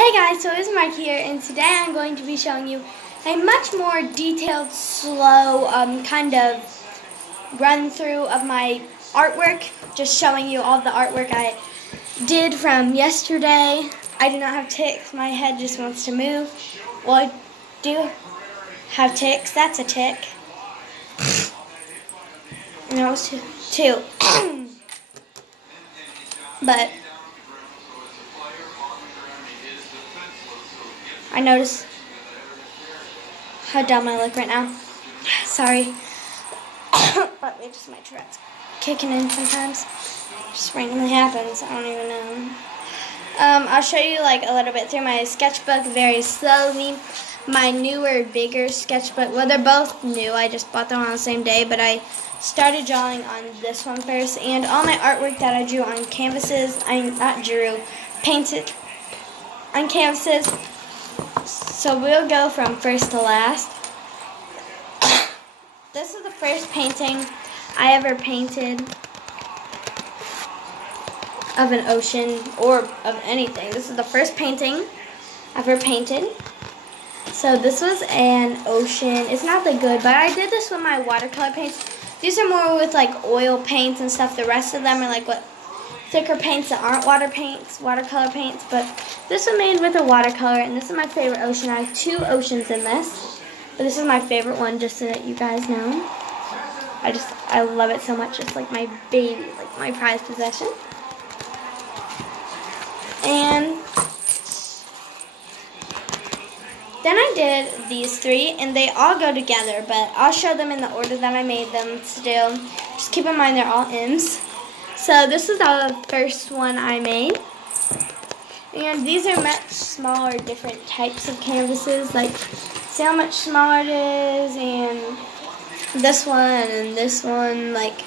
Hey guys, so it's Mark here, and today I'm going to be showing you a much more detailed, slow kind of run through of my artwork. Just showing you all the artwork I did from yesterday. I do not have ticks. My head just wants to move. Well, I do have ticks. That's a tick. And that was two. But I notice how dumb I look right now. Sorry. But it's just my Tourette's kicking in sometimes. Just randomly happens. I don't even know. I'll show you like a little bit through my sketchbook very slowly. My newer, bigger sketchbook. Well, they're both new. I just bought them on the same day, but I started drawing on this one first. And all my artwork that I drew on canvases, painted on canvases. So we'll go from first to last. This is the first painting I ever painted of an ocean or of anything. This is the first painting I ever painted. So this was an ocean. It's not that good, but I did this with my watercolor paints. These are more with like oil paints and stuff. The rest of them are like what thicker paints that aren't watercolor paints. But this was made with a watercolor, and this is my favorite ocean. I have two oceans in this, but this is my favorite one, just so that you guys know. I love it so much. It's like my baby, like my prized possession. And then I did these three, and they all go together, but I'll show them in the order that I made them still. Just keep in mind they're all M's. So this is the first one I made. And these are much smaller, different types of canvases. Like, see how much smaller it is, and this one. Like,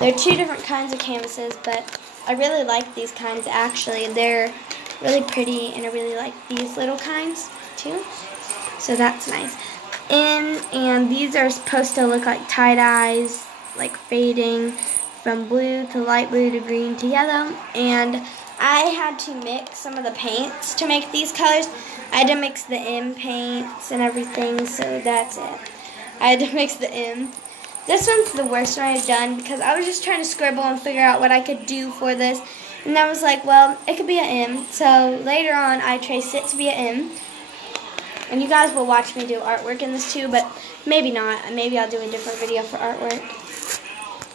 they're two different kinds of canvases, but I really like these kinds actually. They're really pretty, and I really like these little kinds too. So that's nice. And these are supposed to look like tie-dyes, like fading from blue to light blue to green to yellow. And I had to mix some of the paints to make these colors. I had to mix the M paints and everything, so that's it. I had to mix the M. This one's the worst one I've done because I was just trying to scribble and figure out what I could do for this. And I was like, well, it could be an M. So later on, I traced it to be an M. And you guys will watch me do artwork in this too, but maybe not. Maybe I'll do a different video for artwork.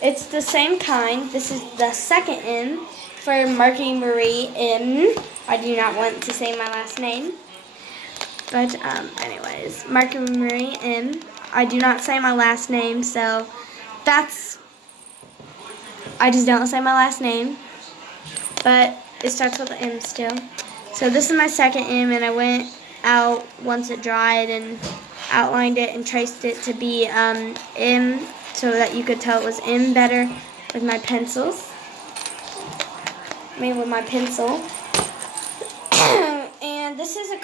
It's the same kind. This is the second M for Marky Marie M. I do not want to say my last name. But anyways, Marky Marie M. I do not say my last name, so I just don't say my last name. But it starts with an M still. So this is my second M, and I went out once it dried and outlined it and traced it to be M, so that you could tell it was M better with my pencils. With my pencil. And this is a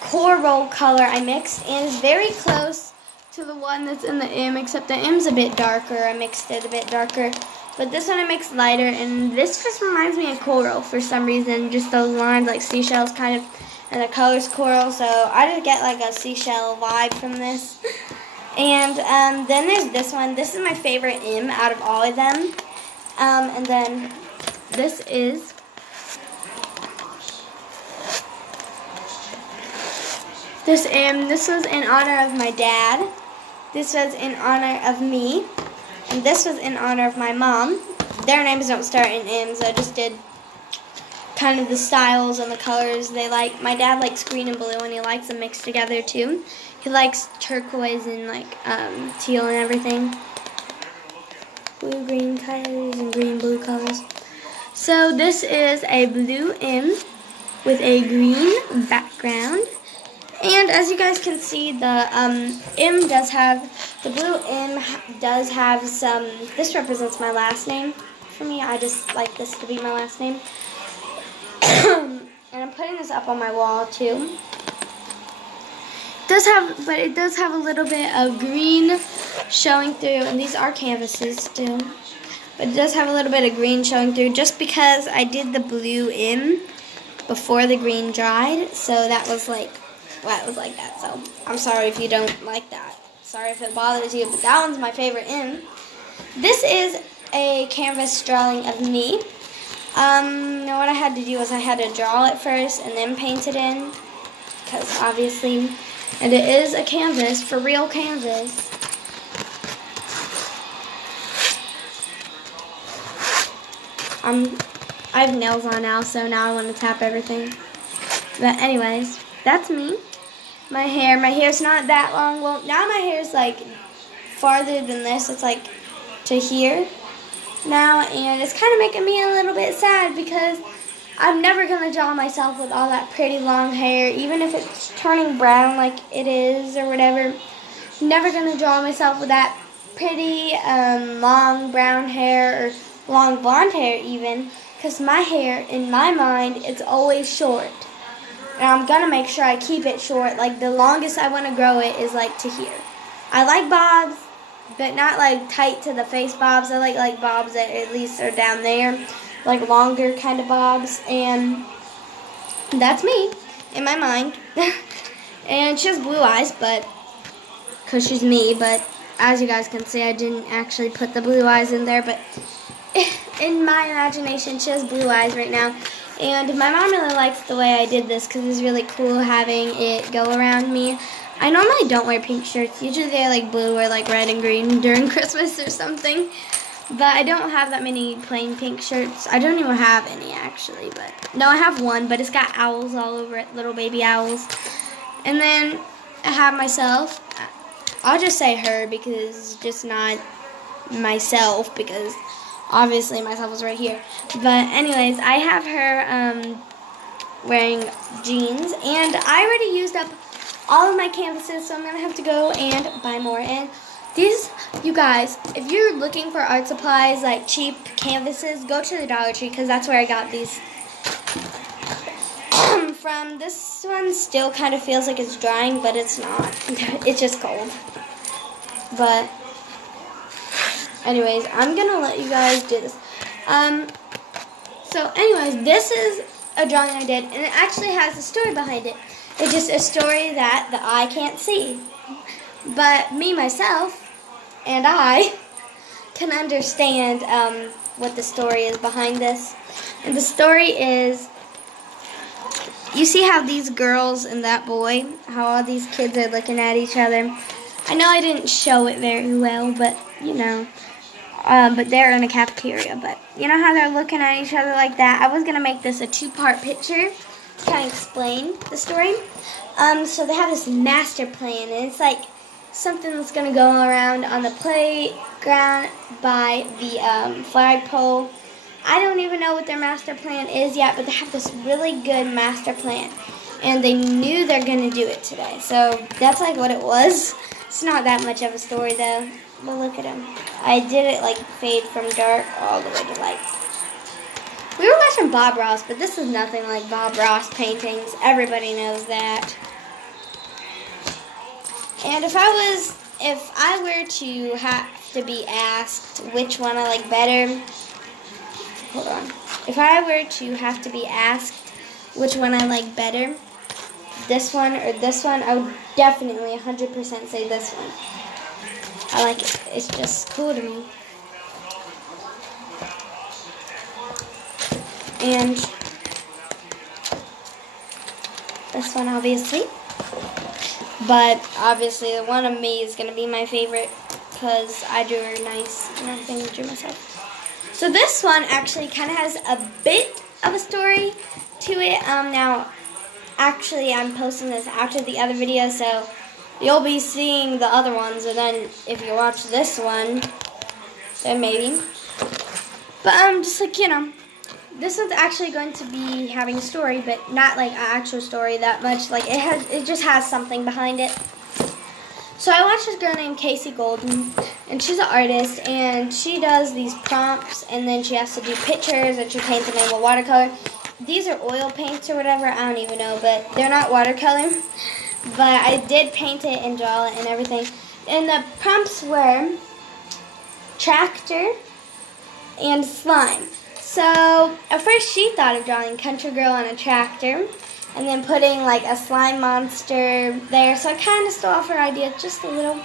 coral color I mixed, and it's very close to the one that's in the M, except the M's a bit darker. I mixed it a bit darker. But this one I mixed lighter, and this just reminds me of coral for some reason. Just those lines like seashells kind of, and the color's coral, so I just get like a seashell vibe from this. And then there's this one. This is my favorite M out of all of them. And then this is this M. This was in honor of my dad. This was in honor of me. And this was in honor of my mom. Their names don't start in M's. I just did kind of the styles and the colors they like. My dad likes green and blue, and he likes them mixed together too. He likes turquoise and like teal and everything. Blue, green colors and green, blue colors. So this is a blue M with a green background. And as you guys can see, the blue M does have some, this represents my last name for me. I just like this to be my last name. And I'm putting this up on my wall too. It does have a little bit of green showing through, and these are canvases still. But it does have a little bit of green showing through just because I did the blue M before the green dried, so that was like, well, it was like that. So I'm sorry if you don't like that. Sorry if it bothers you, but that one's my favorite M. This is a canvas drawing of me. Now what I had to do was I had to draw it first and then paint it in, because obviously, and it is a canvas, for real canvas. I have nails on now, so now I want to tap everything. But anyways, that's me. My hair's not that long. Well, now my hair's like farther than this. It's like to here now, and it's kind of making me a little bit sad because I'm never going to draw myself with all that pretty long hair, even if it's turning brown like it is or whatever. I'm never going to draw myself with that pretty long brown hair or long blonde hair even, because my hair, in my mind, it's always short. And I'm going to make sure I keep it short. Like, the longest I want to grow it is, like, to here. I like bobs, but not, like, tight to the face bobs. I like bobs that at least are down there, like, longer kind of bobs. And that's me, in my mind. And she has blue eyes, but, because she's me. But, as you guys can see, I didn't actually put the blue eyes in there. But in my imagination, she has blue eyes right now. And my mom really likes the way I did this because it's really cool having it go around me. I normally don't wear pink shirts. Usually they're like blue or like red and green during Christmas or something. But I don't have that many plain pink shirts. I don't even have any actually. But no, I have one, but it's got owls all over it, little baby owls. And then I have myself. I'll just say her because it's just not myself, because obviously myself is right here. But anyways, I have her wearing jeans, and I already used up all of my canvases, so I'm going to have to go and buy more. And these, you guys, if you're looking for art supplies, like cheap canvases, go to the Dollar Tree, because that's where I got these from. This one still kind of feels like it's drying, but it's not. It's just cold. But anyways, I'm going to let you guys do this. So anyways, this is a drawing I did, and it actually has a story behind it. It's just a story that the eye can't see. But me, myself, and I can understand what the story is behind this. And the story is, you see how these girls and that boy, how all these kids are looking at each other. I know I didn't show it very well, but you know. But they're in a cafeteria. But you know how they're looking at each other like that? I was going to make this a two-part picture to kind of explain the story. So they have this master plan, and it's like something that's going to go around on the playground by the flagpole. I don't even know what their master plan is yet, but they have this really good master plan. And they knew they're going to do it today. So that's like what it was. It's not that much of a story, though. But look at him. I did it like fade from dark all the way to light. We were watching Bob Ross, but this is nothing like Bob Ross paintings. Everybody knows that. And if I were to have to be asked which one I like better, hold on. If I were to have to be asked which one I like better, this one or this one, I would definitely 100% say this one. I like it. It's just cool to me. And this one, obviously. But obviously, the one of me is going to be my favorite because I drew her nice and everything. I drew myself. So this one actually kind of has a bit of a story to it. Now, actually, I'm posting this after the other video, so you'll be seeing the other ones, and then if you watch this one, then maybe. But just like, you know, this one's actually going to be having a story, but not like an actual story that much. Like it just has something behind it. So I watched this girl named Casey Golden, and she's an artist, and she does these prompts, and then she has to do pictures, and she paints them in with watercolor. These are oil paints or whatever, I don't even know, but they're not watercolor. But I did paint it and draw it and everything. And the prompts were tractor and slime. So at first she thought of drawing Country Girl on a tractor and then putting like a slime monster there. So I kind of stole off her idea just a little,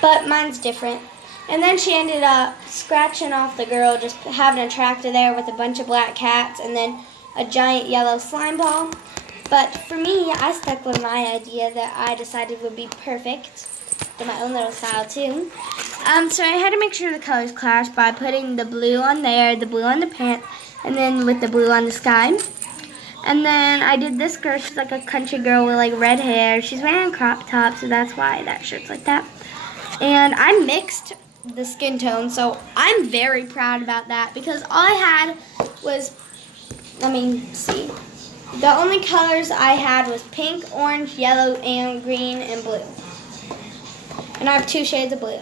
but mine's different. And then she ended up scratching off the girl, just having a tractor there with a bunch of black cats and then a giant yellow slime ball. But for me, I stuck with my idea that I decided would be perfect. Did my own little style too. So I had to make sure the colors clashed by putting the blue on there, the blue on the pants, and then with the blue on the sky. And then I did this girl. She's like a country girl with like red hair. She's wearing a crop top, so that's why that shirt's like that. And I mixed the skin tone, so I'm very proud about that because all I had was, let me see. The only colors I had was pink, orange, yellow, and green, and blue. And I have 2 shades of blue.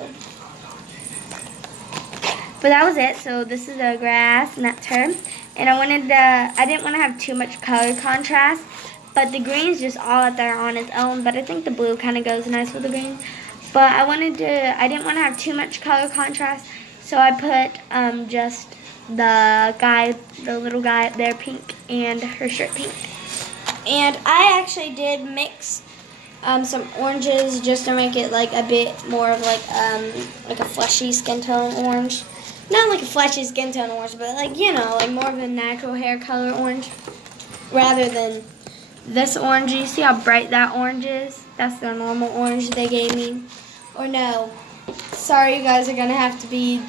But that was it. So this is the grass, and that's her. And I didn't want to have too much color contrast, but the green's just all out there on its own. But I think the blue kind of goes nice with the green. But I didn't want to have too much color contrast, so I put just the little guy up there pink and her shirt pink. And I actually did mix some oranges just to make it like a bit more of like a fleshy skin tone orange. Not like a fleshy skin tone orange, but like, you know, like more of a natural hair color orange rather than this orange. You see how bright that orange is? That's the normal orange they gave me. Or no, sorry, you guys are gonna have to be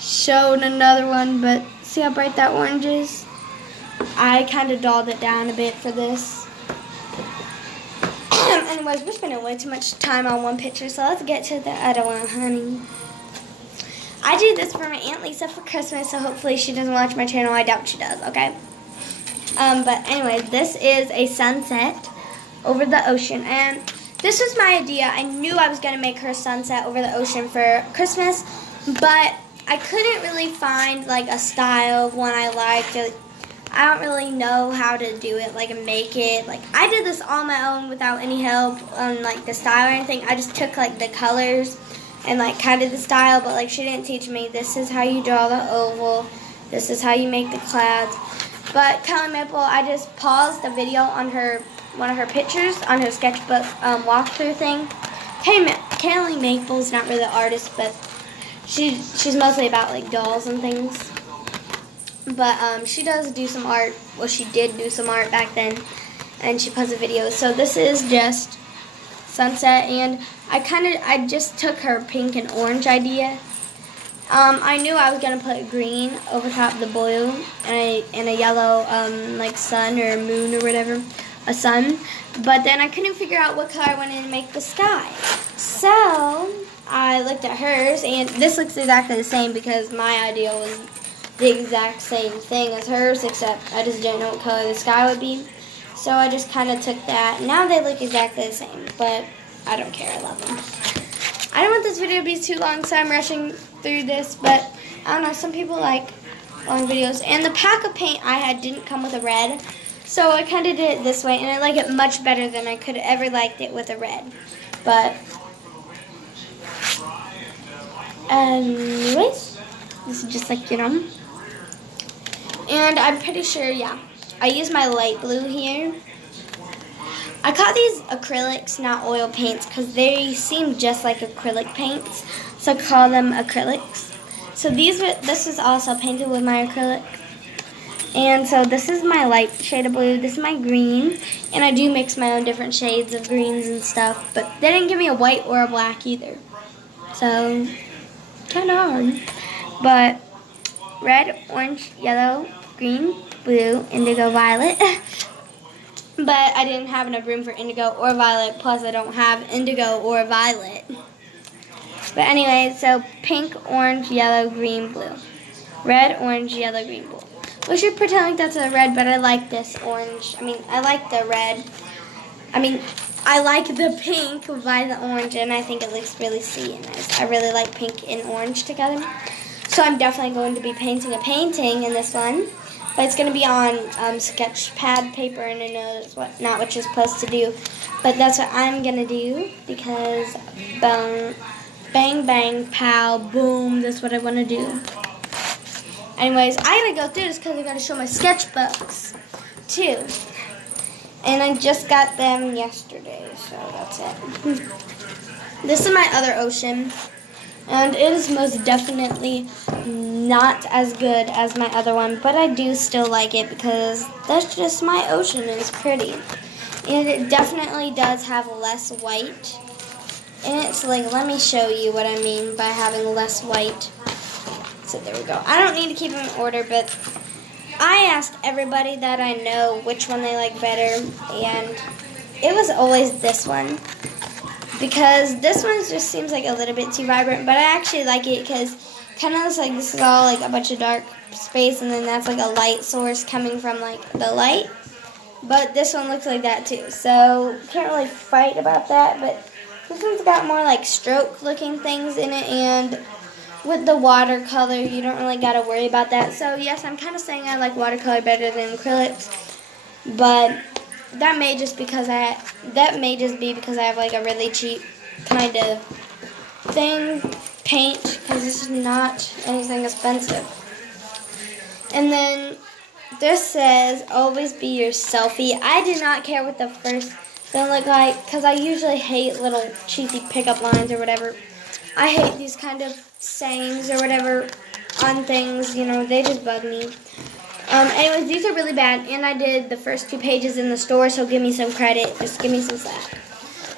shown another one, but see how bright that orange is? I kind of dulled it down a bit for this. Anyways, we're spending way too much time on one picture, so let's get to the other one, honey. I did this for my Aunt Lisa for Christmas, so hopefully she doesn't watch my channel. I doubt she does, okay? But anyway, this is a sunset over the ocean, and this was my idea. I knew I was going to make her sunset over the ocean for Christmas, but I couldn't really find like a style of one I liked. I don't really know how to do it, like make it. Like I did this on my own without any help on like the style or anything. I just took like the colors and like kind of the style, but like she didn't teach me this is how you draw the oval, this is how you make the clouds. But Kelly Maple, I just paused the video on one of her pictures on her sketchbook walkthrough thing. Kelly Maple's not really an artist, but she's mostly about like dolls and things. But she does do some art. Well, she did do some art back then, and she posts a video. So this is just sunset, and I just took her pink and orange idea. I knew I was gonna put green over top of the blue and a yellow like sun or moon or whatever, a sun. But then I couldn't figure out what color I wanted to make the sky. So I looked at hers, and this looks exactly the same because my idea was the exact same thing as hers, except I just didn't know what color the sky would be. So I just kind of took that. Now they look exactly the same, but I don't care. I love them. I don't want this video to be too long, so I'm rushing through this, but I don't know. Some people like long videos. And the pack of paint I had didn't come with a red, so I kind of did it this way, and I like it much better than I could have ever liked it with a red. But anyways, this is just like, you know. And I'm pretty sure, yeah, I use my light blue here. I caught these acrylics, not oil paints, because they seem just like acrylic paints, so I call them acrylics. So this is also painted with my acrylic. And so this is my light shade of blue, this is my green, and I do mix my own different shades of greens and stuff, but they didn't give me a white or a black either. So, kind of hard. But red, orange, yellow, green, blue, indigo, violet. But I didn't have enough room for indigo or violet, plus I don't have indigo or violet. But anyway, so pink, orange, yellow, green, blue. Red, orange, yellow, green, blue. We should pretend like that's a red, but I like this orange. I like the red. I like the pink by the orange, and I think it looks really sweet and nice. I really like pink and orange together. So I'm definitely going to be painting a painting in this one. But it's going to be on sketch pad paper, and I know that's not what you're supposed to do. But that's what I'm going to do because bang, bang, bang, pow, boom, that's what I want to do. Anyways, I gotta go through this because I gotta show my sketchbooks too. And I just got them yesterday, so that's it. This is my other ocean. And it is most definitely not as good as my other one, but I do still like it because that's just my ocean and it's pretty. And it definitely does have less white. And it's like, let me show you what I mean by having less white. So there we go. I don't need to keep them in order, but I asked everybody that I know which one they like better, and it was always this one. Because this one just seems like a little bit too vibrant, but I actually like it because it kind of looks like this is all like a bunch of dark space, and then that's like a light source coming from like the light. But this one looks like that too, so can't really fight about that. But this one's got more like stroke looking things in it, and with the watercolor you don't really got to worry about that. So yes, I'm kind of saying I like watercolor better than acrylics, but that may just be because I have like a really cheap kind of paint, because this is not anything expensive. And then this says always be your selfie. I do not care what the first thing look like, because I usually hate little cheesy pickup lines or whatever. I hate these kind of sayings or whatever on things, you know, they just bug me. Anyways, these are really bad, and I did the first 2 pages in the store, so give me some credit. Just give me some slack.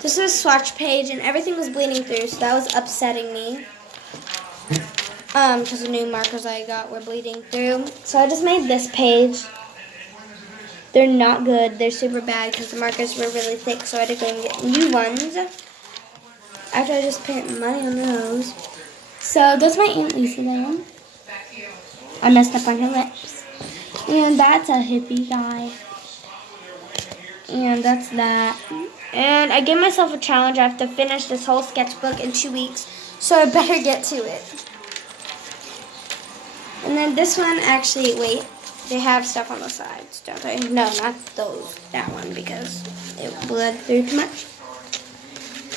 This was a swatch page, and everything was bleeding through, so that was upsetting me. Because the new markers I got were bleeding through. So I just made this page. They're not good. They're super bad because the markers were really thick, so I had to go and get new ones. After I just spent money on those. So that's my Aunt Lisa there. I messed up on her lips. And that's a hippie guy. And that's that. And I gave myself a challenge. I have to finish this whole sketchbook in 2 weeks. So I better get to it. And then this one, actually, wait. They have stuff on the sides, don't they? No, not those. That one, because it bled through too much.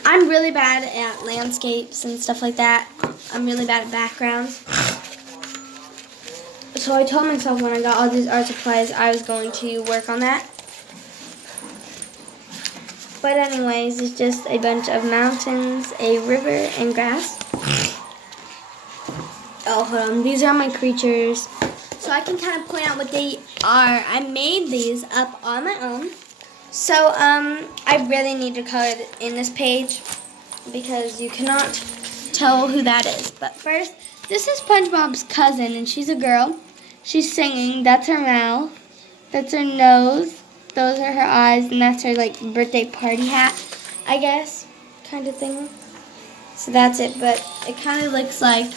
I'm really bad at landscapes and stuff like that. I'm really bad at backgrounds. So I told myself when I got all these art supplies, I was going to work on that. But anyways, it's just a bunch of mountains, a river, and grass. Oh, hold on. These are my creatures. So I can kind of point out what they are. I made these up on my own. So I really need to color in this page because you cannot tell who that is. But first, this is SpongeBob's cousin, and she's a girl. She's singing. That's her mouth. That's her nose. Those are her eyes, and that's her like birthday party hat, I guess, kind of thing. So that's it. But it kind of looks like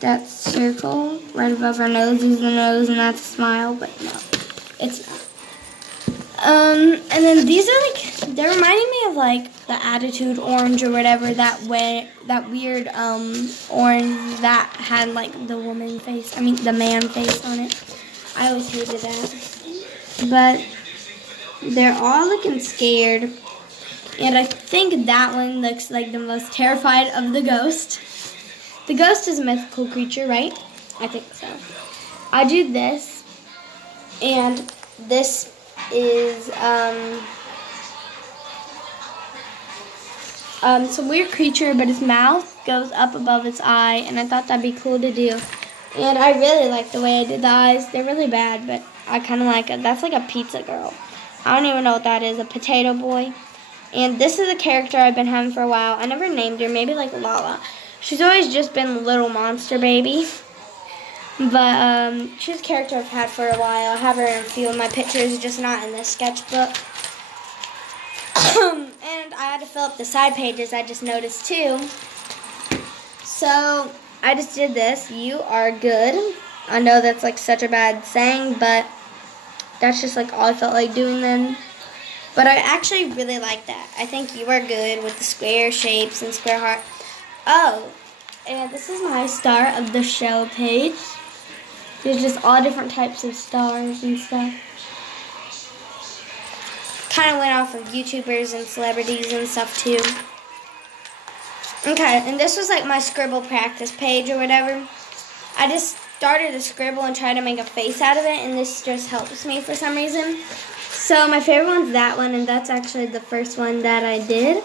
that circle right above her nose is the nose, and that's a smile. But no, it's not. And then these are like, they're reminding me of like the Attitude Orange or whatever, that weird orange that had like the woman face, the man face on it. I always hated that. But they're all looking scared. And I think that one looks like the most terrified of the ghost. The ghost is a mythical creature, right? I think so. I do this, and this is some weird creature, but his mouth goes up above its eye, and I thought that'd be cool to do. And I really like the way I did the eyes. They're really bad, but I kind of like it. That's like a pizza girl. I don't even know what that is, a potato boy. And this is a character I've been having for a while. I never named her, maybe like Lala. She's always just been Little Monster Baby. But she's a character I've had for a while. I have her in a few of my pictures, just not in this sketchbook. And I had to fill up the side pages, I just noticed too. So I just did this. You are good. I know that's like such a bad saying, but that's just like all I felt like doing then. But I actually really like that. I think you are good with the square shapes and square heart. Oh, and this is my star of the show page. There's just all different types of stars and stuff. Kind of went off of YouTubers and celebrities and stuff too. Okay, and this was like my scribble practice page or whatever. I just started to scribble and try to make a face out of it, and this just helps me for some reason. So my favorite one's that one, and that's actually the first one that I did.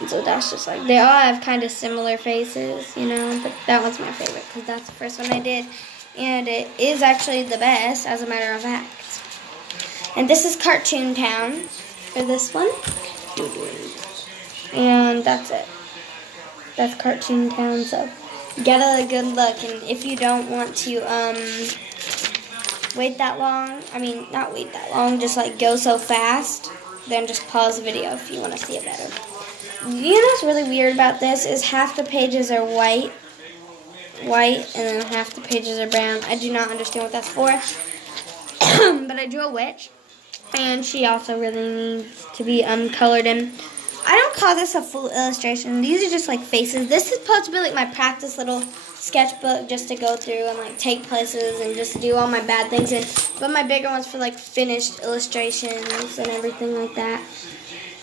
And so that's just like, they all have kind of similar faces, you know, but that one's my favorite because that's the first one I did. And it is actually the best, as a matter of fact. And this is Cartoon Town for this one. And that's it. That's Cartoon Town, so get a good look. And if you don't want to wait that long, I mean, not wait that long, just like go so fast, then just pause the video if you want to see it better. You know what's really weird about this is half the pages are white, and then half the pages are brown. I do not understand what that's for, but I drew a witch, and she also really needs to be colored in. I don't call this a full illustration. These are just like faces. This is supposed to be like my practice little sketchbook just to go through and like take places and just do all my bad things in. But my bigger one's for like finished illustrations and everything like that.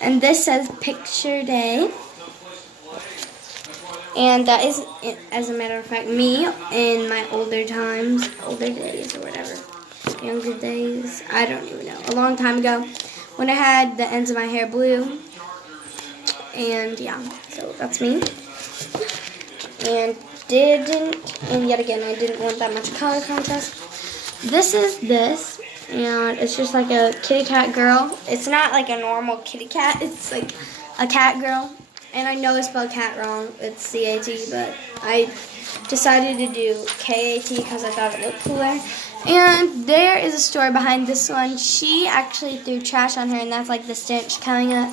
And this says Picture Day. And that is, as a matter of fact, me in my older days or whatever. Younger days, I don't even know. A long time ago when I had the ends of my hair blue. And yeah, so that's me. And yet again, I didn't want that much color contrast. This is this. And it's just like a kitty cat girl. It's not like a normal kitty cat. It's like a cat girl. And I know I spelled cat wrong. It's C-A-T, but I decided to do K-A-T because I thought it looked cooler. And there is a story behind this one. She actually threw trash on her, and that's like the stench coming up.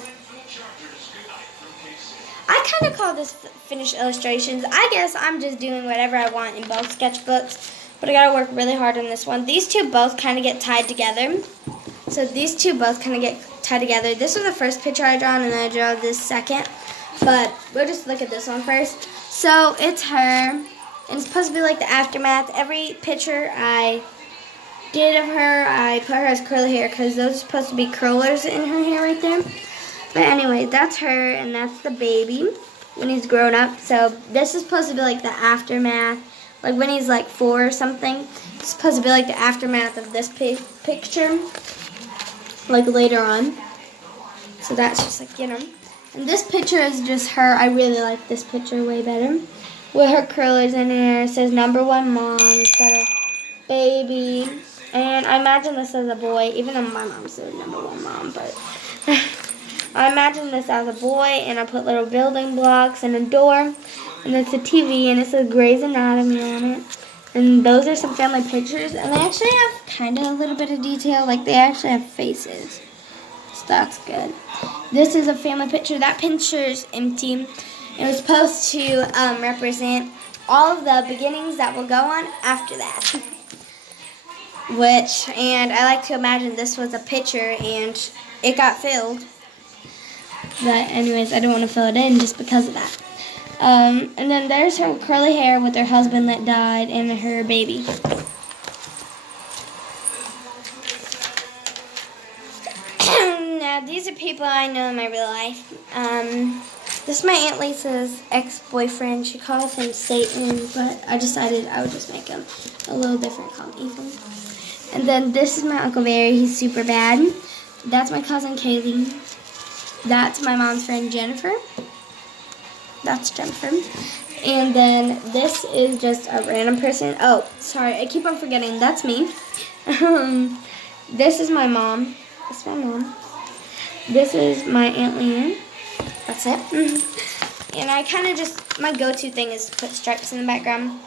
I kind of call this finished illustrations. I guess I'm just doing whatever I want in both sketchbooks. But I gotta work really hard on this one. These two both kind of get tied together. So these two both kind of get tied together. This was the first picture I drawn, and then I drew this second. But we'll just look at this one first. So it's her, and it's supposed to be like the aftermath. Every picture I did of her, I put her as curly hair because those are supposed to be curlers in her hair right there. But anyway, that's her, and that's the baby when he's grown up. So this is supposed to be like the aftermath. Like when he's like 4 or something, it's supposed to be like the aftermath of this picture, like later on. So that's just like, you know. And this picture is just her. I really like this picture way better. With her curlers in her. It says number 1 mom. It's got a baby. And I imagine this as a boy, even though my mom said number 1 mom, but I imagine this as a boy, and I put little building blocks and a door. And it's a TV, and it says Grey's Anatomy on it. And those are some family pictures. And they actually have kind of a little bit of detail. Like, they actually have faces. So that's good. This is a family picture. That picture is empty. It was supposed to represent all of the beginnings that will go on after that. And I like to imagine this was a picture, and it got filled. But anyways, I don't want to fill it in just because of that. And then there's her curly hair with her husband that died and her baby. Now, these are people I know in my real life. This is my Aunt Lisa's ex-boyfriend. She calls him Satan, but I decided I would just make him a little different, call him Ethan. And then this is my Uncle Barry. He's super bad. That's my cousin Kaylee. That's my mom's friend Jennifer. That's Jennifer. And then this is just a random person. Oh, sorry, I keep on forgetting. That's me. This is my mom. That's my mom. This is my Aunt Leanne. That's it. And I kind of just, my go-to thing is to put stripes in the background.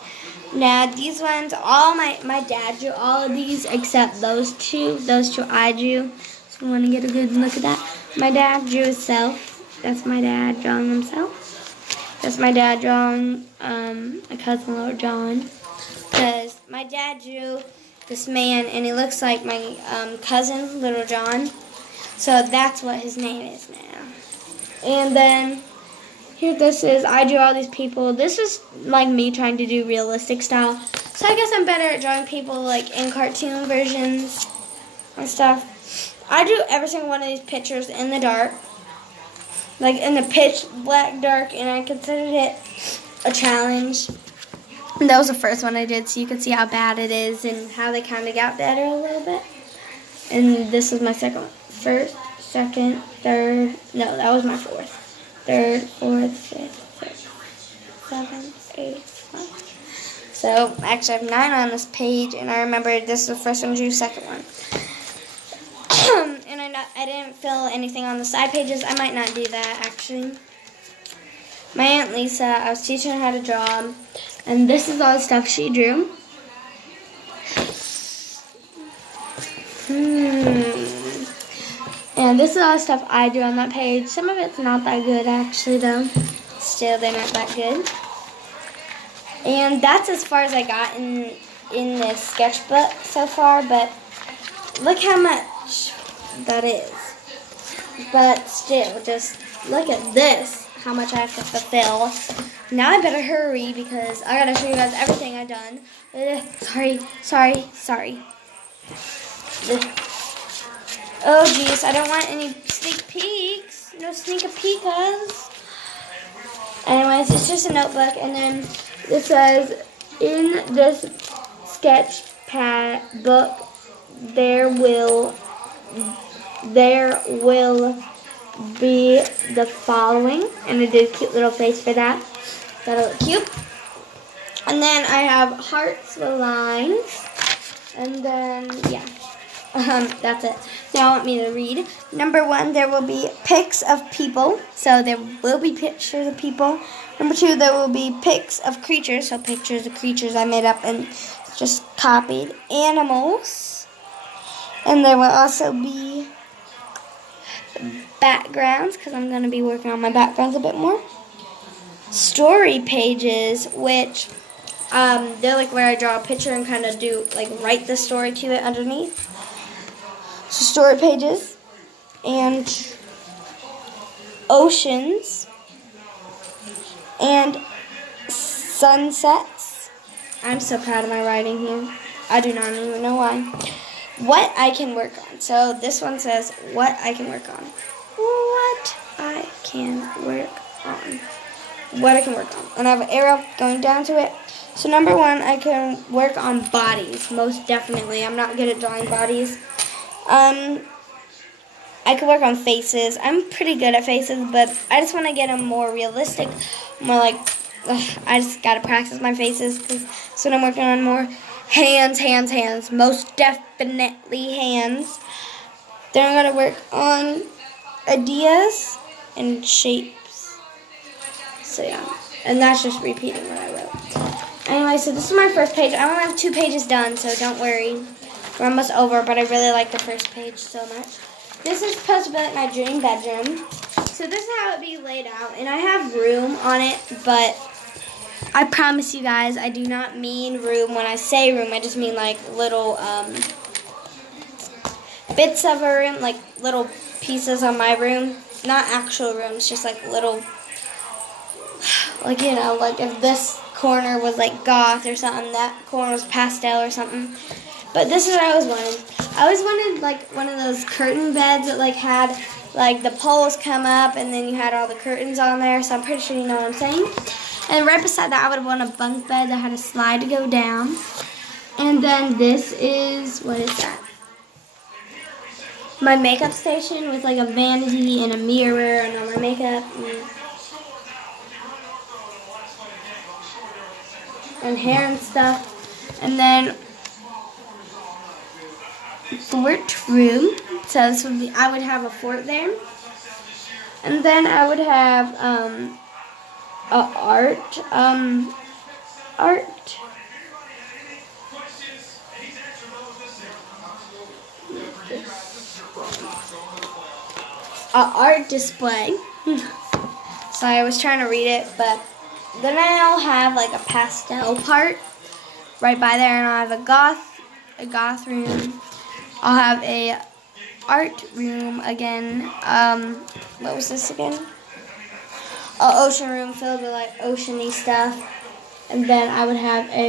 Now, these ones, my dad drew all of these except those two. Those two I drew. So I want to get a good look at that. My dad drew himself. That's my dad drawing himself. That's my dad drawing my cousin Little John. Because my dad drew this man, and he looks like my cousin Little John. So that's what his name is now. And then here this is, I drew all these people. This is like me trying to do realistic style. So I guess I'm better at drawing people like in cartoon versions and stuff. I drew every single one of these pictures in the dark. Like in the pitch black dark, and I considered it a challenge. And that was the first one I did, so you can see how bad it is and how they kind of got better a little bit. And this is my second one. First, second, third. No, that was my fourth. Third, fourth, fifth, sixth, seventh, eighth, ninth. So actually I have 9 on this page, and I remember this is the first one to do, second one. And I didn't fill anything on the side pages. I might not do that actually. My Aunt Lisa, I was teaching her how to draw, and this is all the stuff she drew. And this is all the stuff I do on that page. Some of it's not that good actually though. Still, they're not that good. And that's as far as I got in this sketchbook so far, but look how much that is. But still, just look at this, how much I have to fulfill. Now I better hurry because I gotta show you guys everything I've done. Sorry. Oh geez, I don't want any sneak peeks. No sneak peekas. Anyways, it's just a notebook, and then it says, in this sketch pad book, there will be the following, and I did a cute little face for that. That'll look cute. And then I have hearts with lines, and then yeah. That's it. Now I want me to read. Number 1, there will be pics of people. So there will be pictures of people. Number 2, there will be pics of creatures. So pictures of creatures I made up and just copied. Animals. And there will also be backgrounds, because I'm going to be working on my backgrounds a bit more. Story pages, which they're like where I draw a picture and kind of do, like, write the story to it underneath. So story pages and oceans and sunsets. I'm so proud of my writing here. I do not even know why. What I can work on. So this one says what I can work on. What I can work on. What I can work on. And I have an arrow going down to it. So number 1, I can work on bodies. Most definitely. I'm not good at drawing bodies. I can work on faces. I'm pretty good at faces, but I just want to get them more realistic. More like, I just got to practice my faces, because that's what I'm working on more. Hands. Most definitely hands. Then I'm going to work on ideas and shapes. So yeah, and that's just repeating what I wrote. Anyway, so this is my first page. I only have 2 pages done, so don't worry. We're almost over, but I really like the first page so much. This is supposed to be like my dream bedroom. So this is how it would be laid out. And I have room on it, but I promise you guys, I do not mean room. When I say room, I just mean like little bits of a room, like little pieces on my room. Not actual rooms, just like little, like, you know, like if this corner was like goth or something, that corner was pastel or something. But this is what I always wanted. I always wanted like one of those curtain beds that like had like the poles come up and then you had all the curtains on there. So I'm pretty sure you know what I'm saying. And right beside that I would want a bunk bed that had a slide to go down. And then this is, what is that? My makeup station with like a vanity and a mirror and all my makeup and hair and stuff. And then fort room. So this would be, I would have a fort there. And then I would have art. Art display. So I was trying to read it, but then I'll have like a pastel part right by there, and I'll have a goth room. I'll have a art room again. What was this again? An ocean room filled with like oceany stuff. And then I would have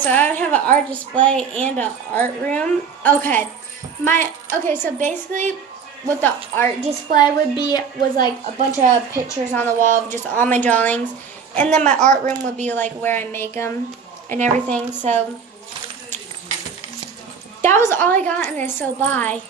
so I would have an art display and an art room. Okay, so basically what the art display would be was like a bunch of pictures on the wall of just all my drawings. And then my art room would be like where I make them and everything. So that was all I got in this. So bye.